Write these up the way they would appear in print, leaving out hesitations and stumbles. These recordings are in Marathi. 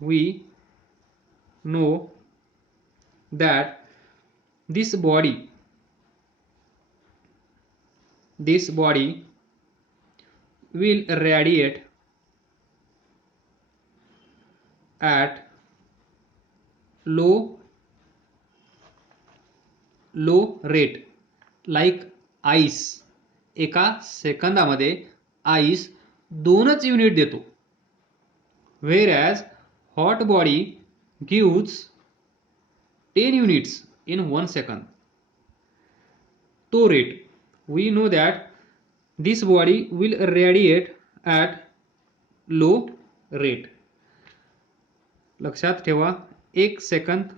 we know that this body will radiate at low rate like ice. एका सेकंदामध्ये आईस 2च युनिट देतो. whereas hot body gives 10 units in 1 second. तो rate we know that this body will radiate at low rate. लक्षात ठेवा 1 सेकंद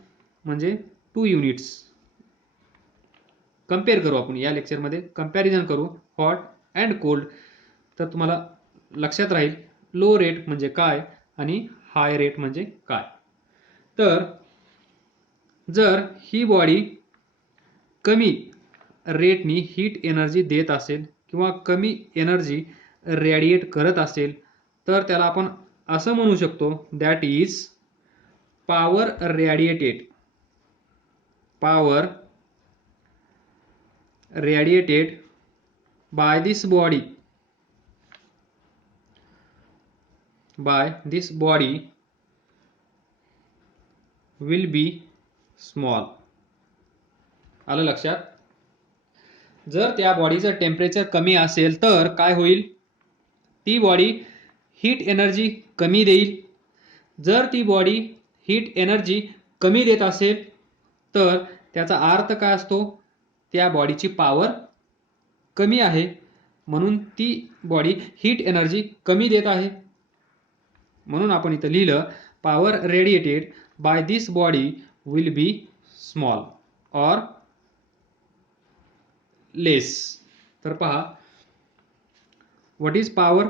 म्हणजे 2 युनिट्स. कंपेअर करू आपण या लेक्चरमध्ये, कंपॅरिझन करू हॉट अँड कोल्ड. तर तुम्हाला लक्षात राहील लो रेट म्हणजे काय आणि हाय रेट म्हणजे काय. तर जर ही बॉडी कमी रेटनी हीट एनर्जी देत असेल किंवा कमी एनर्जी रेडिएट करत असेल तर त्याला आपण असं म्हणू शकतो that is power radiated by this body will be small. आलं लक्षात. जर त्या बॉडीचं टेम्परेचर कमी असेल तर काय होईल, ती बॉडी हीट एनर्जी कमी देईल. जर ती बॉडी हीट एनर्जी कमी देत असेल तर त्याचा अर्थ काय असतो, त्या बॉडीची पॉवर कमी आहे म्हणून ती बॉडी हीट एनर्जी कमी देत आहे. म्हणून आपण इथं लिहिलं power radiated by this body will be small or less. तर पहा what is power.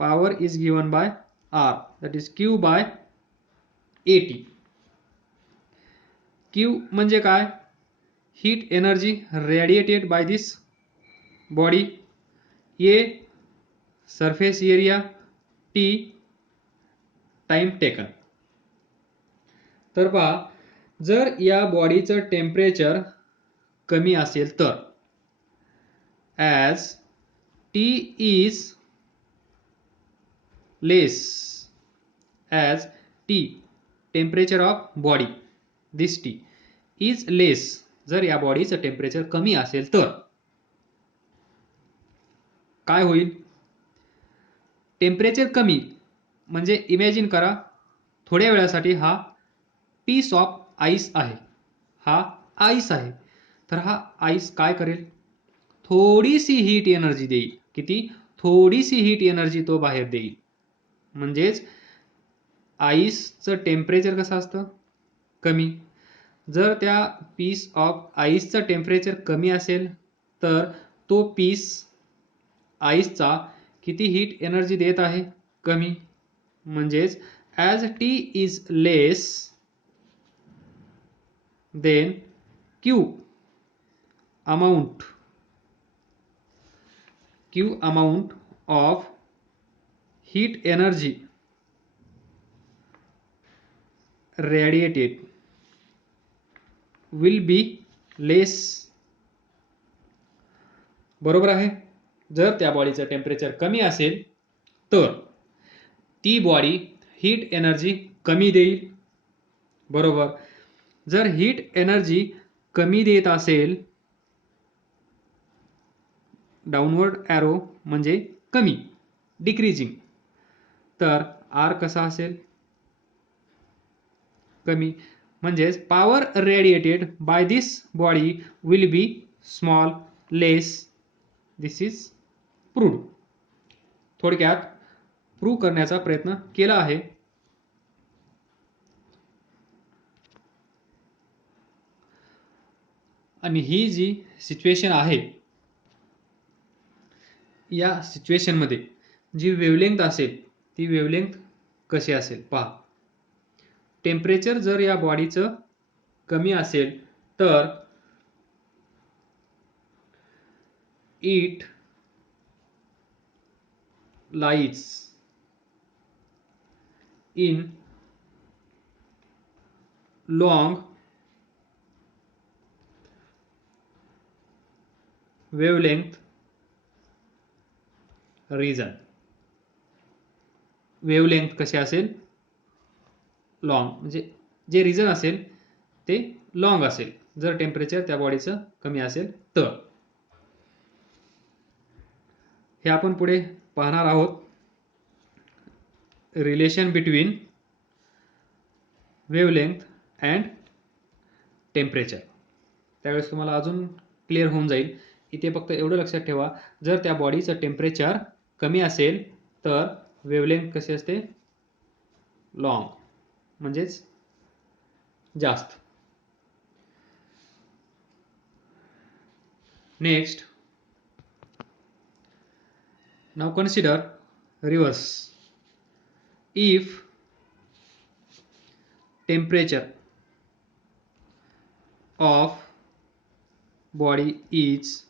Power is given by R that is Q by AT. Q म्हणजे काय, heat energy radiated by this body. A surface area, T time taken. तर पहा जर या बॉडीचं टेम्परेचर कमी असेल तर as T is less, as T temperature of body this T is less. जर या बॉडीचं टेम्परेचर कमी असेल तर काय होईल, टेम्परेचर कमी म्हणजे इमॅजिन करा थोड्या वेळासाठी हा पीस ऑफ आईस आहे, हा आईस आहे. तर हा आईस काय करेल, थोडीशी हीट एनर्जी देईल. किती, थोडीशी हीट एनर्जी तो बाहेर देईल. म्हणजेच आईसचं टेम्परेचर कसं असतं, कमी. जर त्या पीस ऑफ आईसचं टेम्परेचर कमी असेल तर तो पीस आईसचा किती हीट एनर्जी देत आहे, कमी. म्हणजेच as T is less than Q amount of heat energy radiated will be less. बरोबर आहे. जर त्या बॉडीचं टेम्परेचर कमी असेल तर ती बॉडी हीट एनर्जी कमी देईल. बरोबर. जर हीट एनर्जी कमी देत असेल, डाऊनवर्ड ॲरो म्हणजे कमी, डिक्रीजिंग, तर आर कसा असेल, कमी. म्हणजेच power radiated by this body will be small, less. This is proved. थोडक्यात प्रूव्ह करण्याचा प्रयत्न केला आहे. आणि ही जी सिच्युएशन आहे, या सिच्युएशनमध्ये जी वेवलेंथ असेल ती वेवलेंथ कशी असेल पहा. टेम्परेचर जर या बॉडीचं कमी असेल तर it lies in long wavelength region. Wavelength कशी असेल, लॉंग, म्हणजे जे रिजन असेल ते लॉंग असेल जर टेम्परेचर त्या बॉडीचं कमी असेल तर. हे आपण पुढे पाहणार आहोत, relation between wavelength and temperature. त्यावेळेस तुम्हाला अजून क्लिअर होऊन जाईल. इथे फक्त एवढं लक्षात ठेवा, जर त्या बॉडीचं टेम्परेचर कमी असेल तर वेवलेंथ कशी असते, लॉंग, म्हणजेच जास्त. Next, now consider reverse. If temperature of body is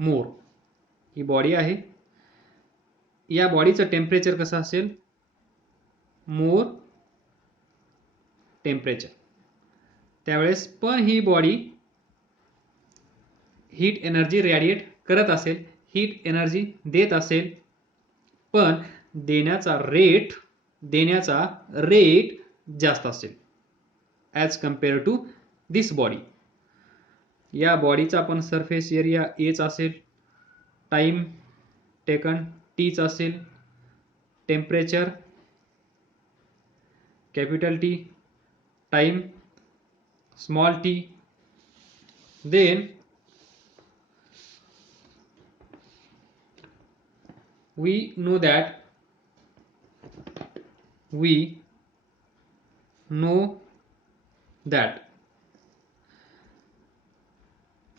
more. He body आहे, या बॉडीचं टेम्परेचर कसं असेल, मोर टेम्परेचर. त्यावेळेस पण ही बॉडी हीट एनर्जी रेडिएट करत असेल, हीट एनर्जी देत असेल, पण देण्याचा रेट जास्त असेल as compare to this body. या बॉडीचा पण सरफेस एरिया एच असेल, टाइम टेकन टीच असेल, temperature capital T, time small T. Then we know that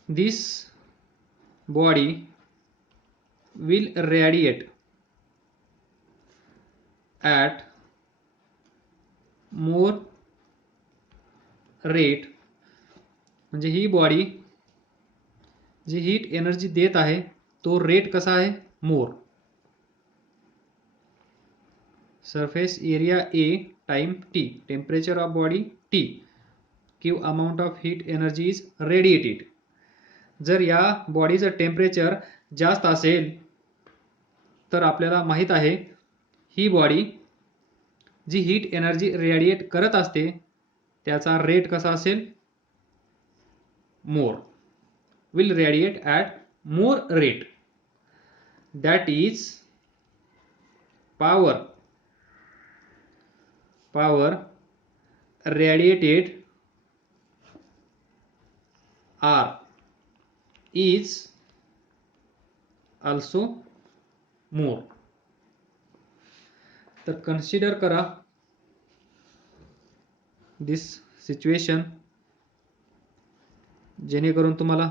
this body will radiate at more rate. म्हणजे ही बॉडी जी हीट एनर्जी देत आहे तो रेट कसा आहे, more. Surface area A time T, temperature of body T, Q amount of heat energy is radiated. जर या बॉडीचं टेम्परेचर जास्त असेल तर आपल्याला माहित आहे ही बॉडी जी हीट एनर्जी रेडिएट करत असते त्याचा रेट कसा असेल, more, will radiate at more rate. That is power radiated R is also more. तर कन्सिडर करा दिस सिच्युएशन, जेणेकरून तुम्हाला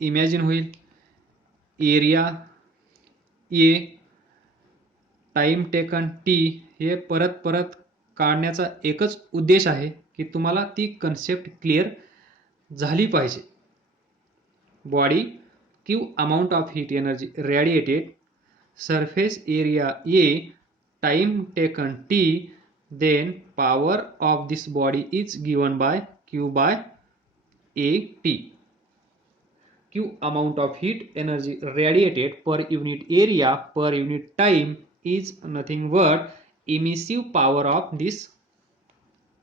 इमॅजिन होईल. Area A, time taken T, हे परत परत काढण्याचा एकच उद्देश आहे की तुम्हाला ती कन्सेप्ट क्लिअर झाली पाहिजे. Body, Q amount of heat energy radiated, surface area A, time taken T, then power of this body is given by Q by A T. Q amount of heat energy radiated per unit area per unit time is nothing but emissive power of this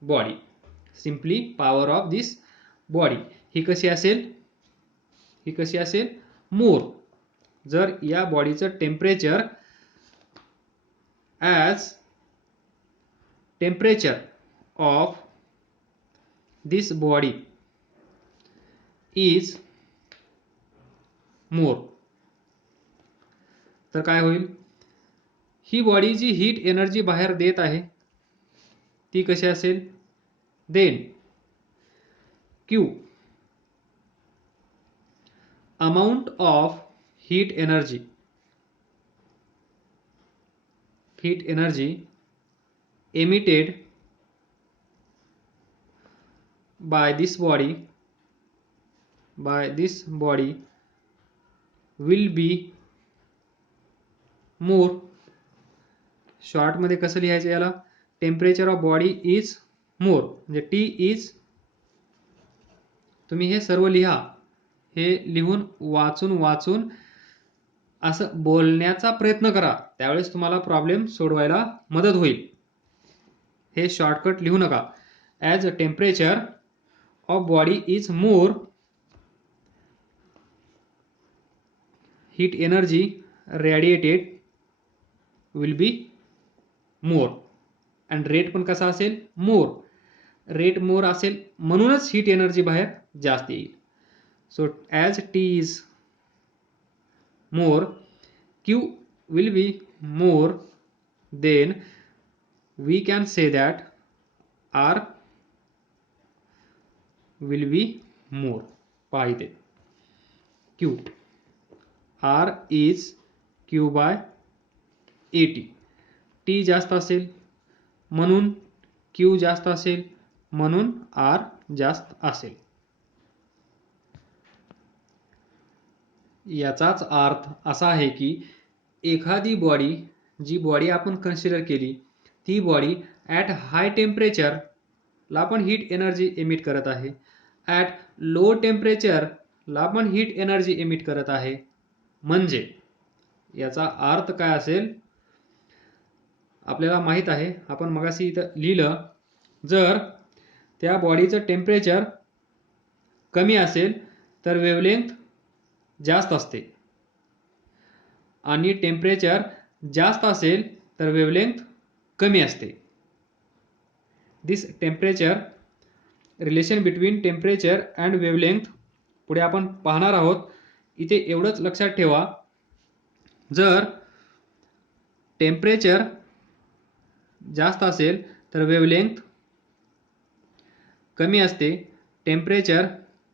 body. Simply power of this body. ही कशी असेल, मोर. जर या बॉडीचं temperature as temperature of this body is more, तर काय होईल, ही बॉडी जी हीट एनर्जी बाहेर देत आहे ती कशी असेल, then Q amount of heat energy emitted by this body will be more शॉर्टमध्ये कसं लिहायचं याला? टेम्परेचर ऑफ बॉडी इज मोर, म्हणजे टी इज, तुम्ही हे सर्व लिहा. हे लिहून वाचून असं बोलण्याचा प्रयत्न करा, त्यावेळेस तुम्हाला प्रॉब्लेम सोडवायला मदत होईल. हे शॉर्टकट लिहू नका. As a temperature of body is more, heat energy radiated will be more. And rate पण कसा असेल? मोर. रेट मोर असेल म्हणूनच हीट एनर्जी बाहेर जास्त येईल. So as T is more, Q will be more, then we can say that R will be more. पहा इथे Q, R is Q by AT. T जास्त असेल म्हणून Q जास्त असेल म्हणून R जास्त असेल. याचाच अर्थ असा आहे की एखादी बॉडी, जी बॉडी आपण कन्सिडर केली, ती बॉडी ॲट हाय टेम्परेचरला पण हीट एनर्जी एमिट करत आहे, ॲट लो टेम्परेचरला पण हीट एनर्जी एमिट करत आहे. म्हणजे याचा अर्थ काय असेल? आपल्याला माहीत आहे, आपण मगाशी इथं लिहिलं, जर त्या बॉडीचं टेम्परेचर कमी असेल तर वेव्हलेंथ जास्त असते, आणि टेम्परेचर जास्त असेल तर वेव्हलेंथ कमी असते. This temperature, relation between temperature and wavelength पुढे आपण पाहणार आहोत. इथे एवढंच लक्षात ठेवा, जर टेम्परेचर जास्त असेल तर वेव्हलेंथ कमी असते, टेम्परेचर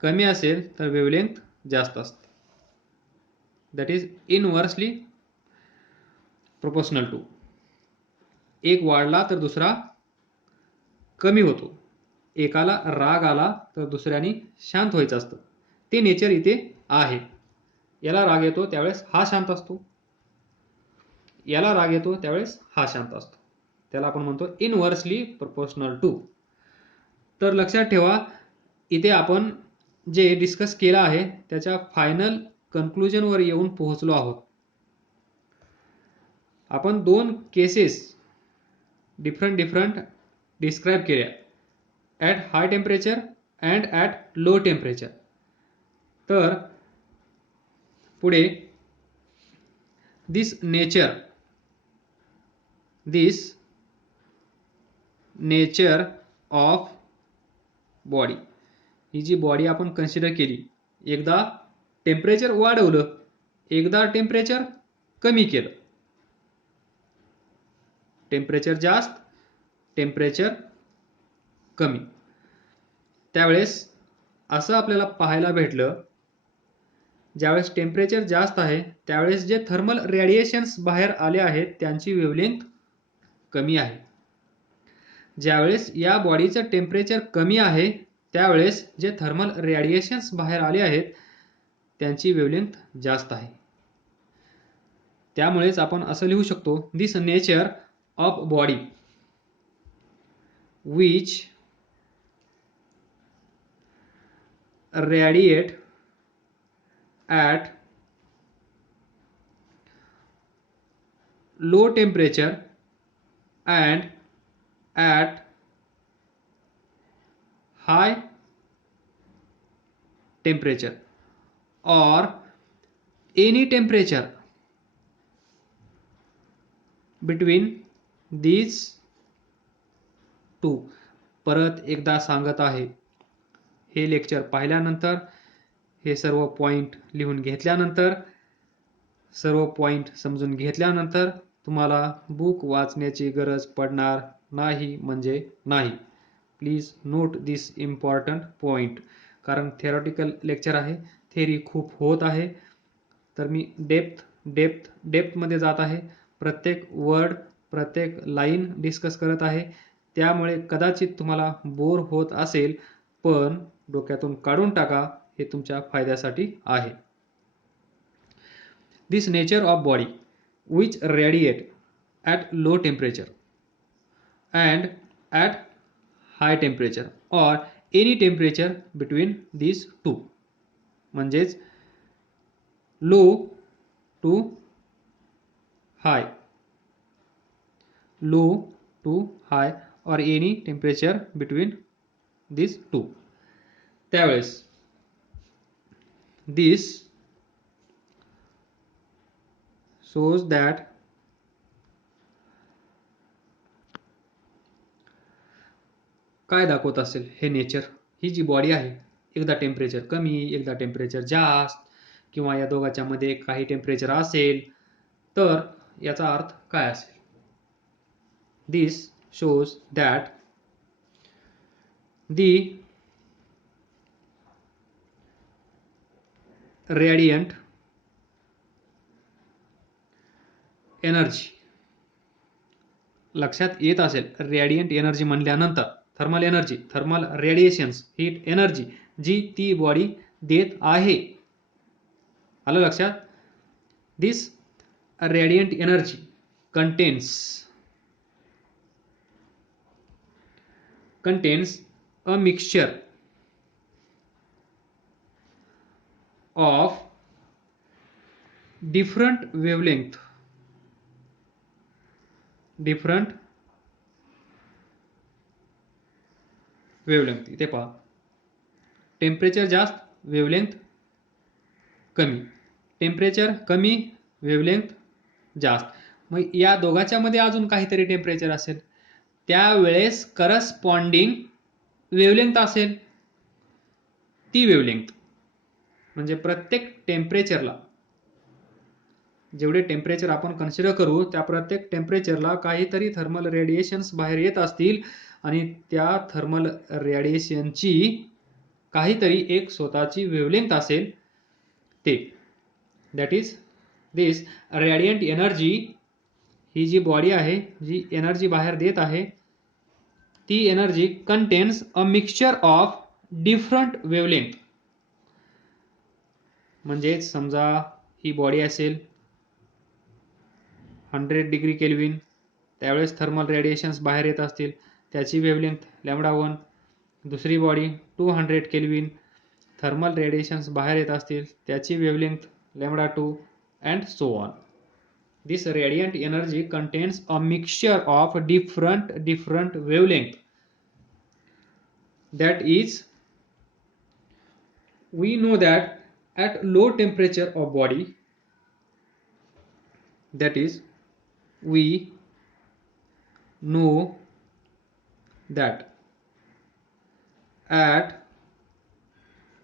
कमी असेल तर वेव्हलेंथ जास्त असते. That is inversely proportional to. एक वाढला तर दुसरा कमी होतो, एकाला राग आला तर दुसऱ्याने शांत व्हायचं असतं. ते नेचर इथे आहे. याला राग येतो त्यावेळेस हा शांत असतो, याला राग येतो त्यावेळेस हा शांत असतो. त्याला आपण म्हणतो इनव्हर्सली प्रोपोर्शनल टू. तर लक्षात ठेवा, इथे आपण जे डिस्कस केलं आहे त्याच्या फायनल कन्क्लुजनवर येऊन पोहोचलो आहोत. आपण दोन केसेस डिफरंट डिस्क्राईब केल्या, at high temperature and at low temperature. तर पुढे दिस नेचर ऑफ बॉडी, ही जी बॉडी आपण कन्सिडर केली, एकदा टेम्परेचर वाढवलं, एकदा टेम्परेचर कमी केलं, टेम्परेचर जास्त, टेम्परेचर कमी, त्यावेळेस असं आपल्याला पाहायला भेटलं, ज्यावेळेस टेम्परेचर जास्त आहे त्यावेळेस जे थर्मल रेडिएशन्स बाहेर आले आहेत त्यांची वेव्हलेंथ कमी आहे. ज्यावेळेस या बॉडीचं टेम्परेचर कमी आहे त्यावेळेस जे थर्मल रेडिएशन्स बाहेर आले आहेत त्यांची वेव्हलेंथ जास्त आहे. त्यामुळेच आपण असं लिहू शकतो, this nature of body which radiate at low temperature and at high temperature or any temperature between these two. परत एकदा सांगत आहे, हे लेक्चर पाहिल्यानंतर, हे सर्व पॉइंट लिहून घेतल्यानंतर, सर्व पॉइंट समजून घेतल्यानंतर तुम्हाला बुक वाचण्याची गरज पडणार नाही म्हणजे नाही. Please note this important point. कारण थेरॉटिकल लेक्चर आहे, थेरी खूप होत आहे, तर मी डेप्थमध्ये जात आहे, प्रत्येक वर्ड प्रत्येक लाईन डिस्कस करत आहे. त्यामुळे कदाचित तुम्हाला बोर होत असेल, पण डोक्यातून काढून टाका, हे तुमच्या फायद्यासाठी आहे. This nature of body which radiate at low temperature and at high temperature or any temperature between these two. म्हणजेच low to high, low to high or any temperature between these two. त्यावेळेस this shows that काय दाखवत असेल हे नेचर. ही जी बॉडी आहे, एकदा टेम्परेचर कमी एकदा टेम्परेचर जास्त किंवा या दोघांच्या मध्ये काही टेम्परेचर असेल तर याचा अर्थ काय असेल. This shows that the radiant energy, लक्षात येत असेल रेडियंट एनर्जी म्हणल्यानंतर thermal energy, thermal radiations, heat energy जी ती बॉडी देत आहे. आलं लक्षात. This radiant energy contains a mixture of different wavelength इथे पहा, टेम्परेचर जास्त वेवलेंथ कमी, टेम्परेचर कमी वेवलेंथ जास्त. मग या दोघांच्या मध्ये अजून काहीतरी टेम्परेचर असेल त्यावेळेस करस्पॉन्डिंग वेवलेंथ असेल ती वेवलेंथ. म्हणजे प्रत्येक टेम्परेचरला जेवढे टेम्परेचर आपण कन्सिडर करू त्या प्रत्येक टेम्परेचरला काहीतरी थर्मल रेडिएशन्स बाहेर येत असतील आणि त्या थर्मल रेडिएशनची काहीतरी एक स्वतःची वेवलेंथ असेल ते. That is this radiant energy. ही जी बॉडी आहे जी एनर्जी बाहेर देत आहे ती energy contains a mixture of different wavelength. म्हणजे समजा ही बॉडी असेल 100 डिग्री केल्विन, त्यावेळेस थर्मल रेडिएशन्स बाहेर येत असतील त्याची वेवलेंथ λ1. दुसरी बॉडी 200 केल्विन, थर्मल रेडिएशन्स बाहेर येत असतील त्याची wavelength λ2 and so on. This radiant energy contains a mixture of different wavelength. That is, we know that at low temperature of body, that is, we know that at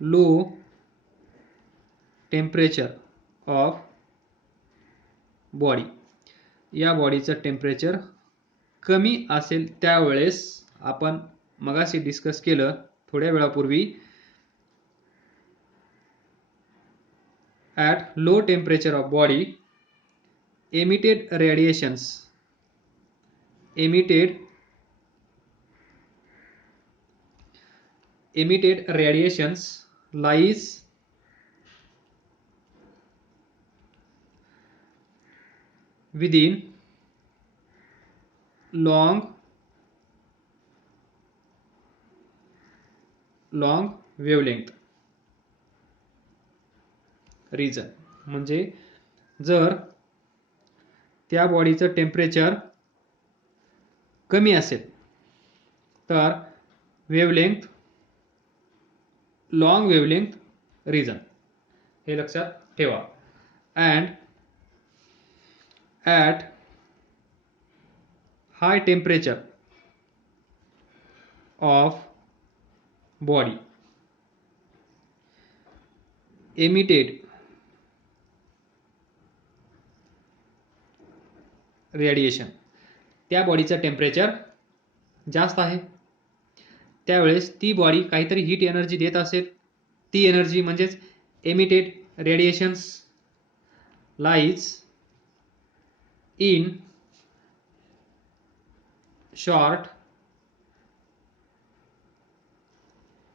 low temperature of body, या बॉडीचं टेम्परेचर कमी असेल त्यावेळेस आपण मगाशी डिस्कस केलं थोड्या वेळापूर्वी, at low temperature of body emitted radiations lies within long wavelength region. म्हणजे जर त्या बॉडीचं टेम्परेचर कमी असेल तर वेवलेंथ लॉंग वेवलेंथ रीजन, हे लक्षात ठेवा. And at high temperature of body emitted radiation, त्या बॉडीचं टेम्परेचर जास्त आहे त्यावेळेस ती बॉडी काहीतरी हीट एनर्जी देत असेल. ती एनर्जी म्हणजेच emitted radiations lies in short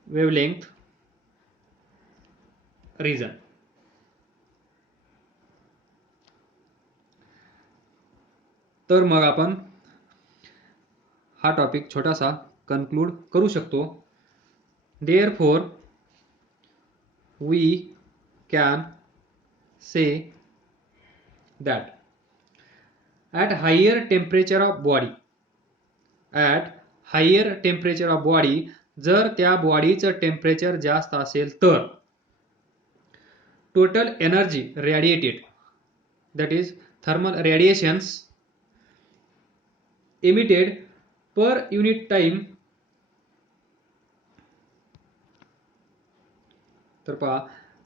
wavelength region. तर मग आपण हा टॉपिक छोटासा कन्क्लूड करू शकतो. Therefore we can say that at higher temperature of body जर त्या बॉडीचं टेम्परेचर जास्त असेल तर total energy radiated, that is thermal radiations emitted per unit time, तर पहा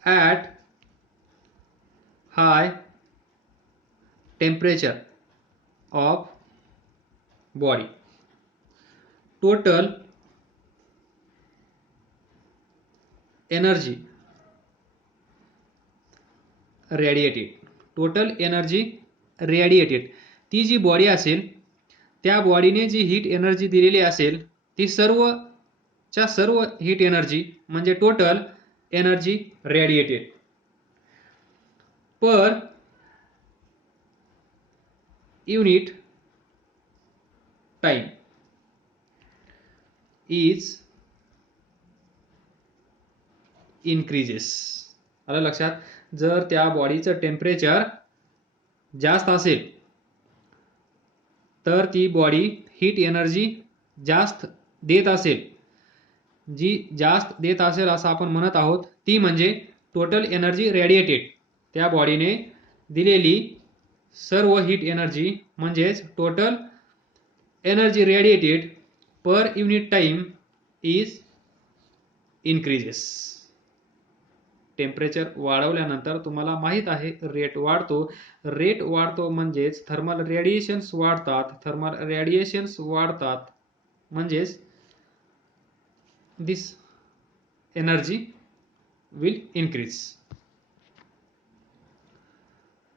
at high temperature of body total energy radiated, ती जी बॉडी असेल त्या बॉडीने जी हीट एनर्जी दिलेली असेल ती सर्व हीट एनर्जी म्हणजे total energy radiated per unit time is increases. आलं लक्षात? जर त्या बॉडीचं टेम्परेचर जास्त असेल तर ती बॉडी हीट एनर्जी जास्त देत असेल, जी जास्त देत असेल असं आपण म्हणत आहोत ती म्हणजे टोटल एनर्जी रेडिएटेड, त्या बॉडीने दिलेली सर्व हीट एनर्जी म्हणजेच total energy radiated per unit time is increases. Temperature वाढवल्यानंतर तुम्हाला माहित आहे रेट वाढतो म्हणजेच थर्मल रेडिएशन्स वाढतात म्हणजेच दिस एनर्जी विल इन्क्रीज.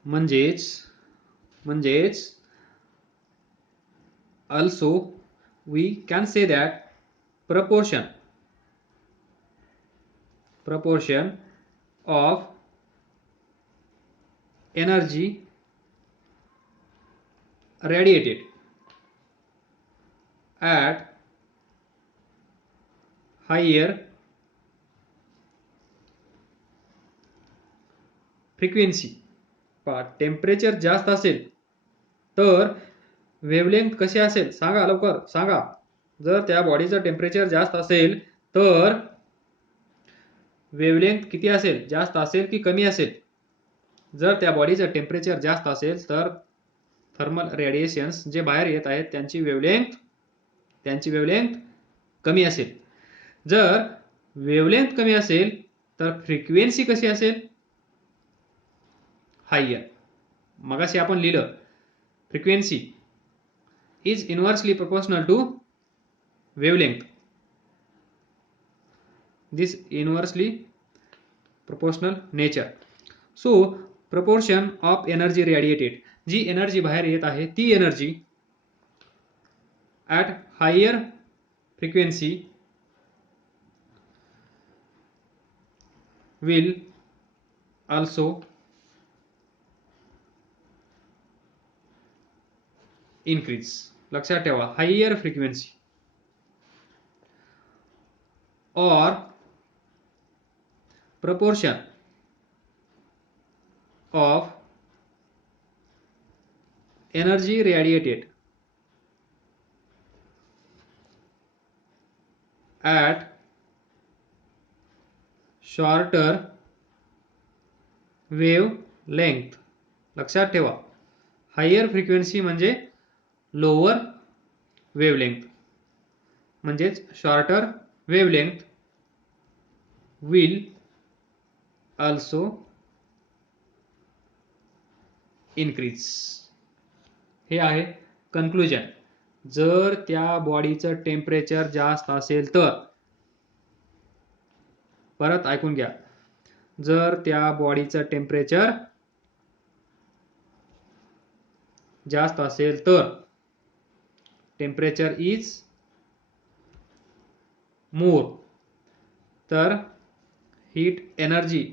म्हणजेच also we can say that proportion of energy radiated at higher frequency. Temperature जास्त असेल तर वेवलेंथ कशी असेल सांगा, लवकर सांगा. जर त्या बॉडीचं टेम्परेचर जास्त असेल तर वेवलेंथ किती असेल, जास्त असेल की कमी असेल? जर त्या बॉडीचं टेम्परेचर जास्त असेल तर थर्मल रेडिएशन्स जे बाहेर येत आहेत त्यांची वेवलेंथ कमी असेल. जर वेवलेंथ कमी असेल तर फ्रिक्वेन्सी कशी असेल? हायर. मगाशी आपण लिहिलं frequency is inversely proportional to wavelength. This inversely proportional nature. So proportion of energy radiated, जी एनर्जी बाहेर येत आहे ती energy at higher frequency will also increase. लक्षात ठेवा, higher frequency or proportion of energy radiated at shorter wavelength. लक्षात ठेवा, हायर फ्रिक्वेन्सी म्हणजे लोअर वेवलेंथ म्हणजेच shorter wavelength will also increase. हे आहे कन्क्लुजन. जर त्या बॉडीचं टेम्परेचर जास्त असेल तर, परत ऐकून घ्या, जर त्या बॉडीचं टेम्परेचर जास्त असेल तर टेम्परेचर इज मोर, तर हीट एनर्जी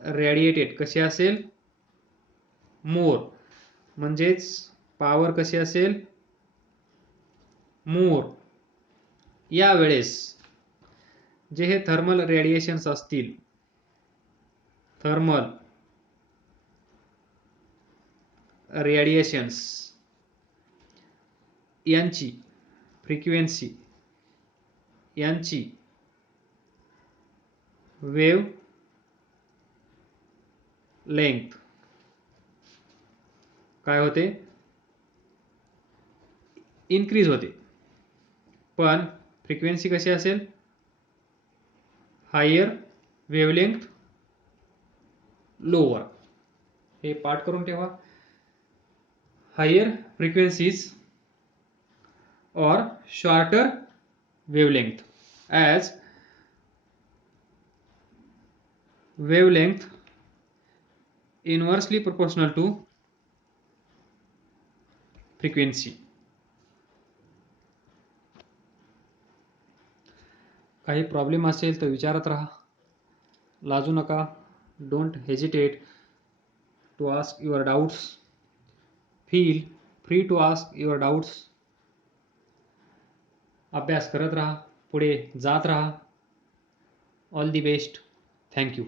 रेडिएटेड कशी असेल? मोर. म्हणजेच पॉवर कशी असेल? मोर. यावेळेस जे हे थर्मल रेडिएशन्स असतील, थर्मल रेडिएशन्स यांची फ्रिक्वेन्सी, यांची वेव लेंथ काय होते? इन्क्रीज होते. पण फ्रिक्वेन्सी कशी असेल? Higher, wavelength lower. हे पाठ करून ठेवा. Higher frequencies or shorter wavelength, as wavelength inversely proportional to frequency. काही प्रॉब्लेम असेल तर विचारत राहा, लाजू नका. Don't hesitate to ask your doubts. Feel free to ask your doubts. अभ्यास करत राहा, पुढे जात राहा. All the best. थँक्यू.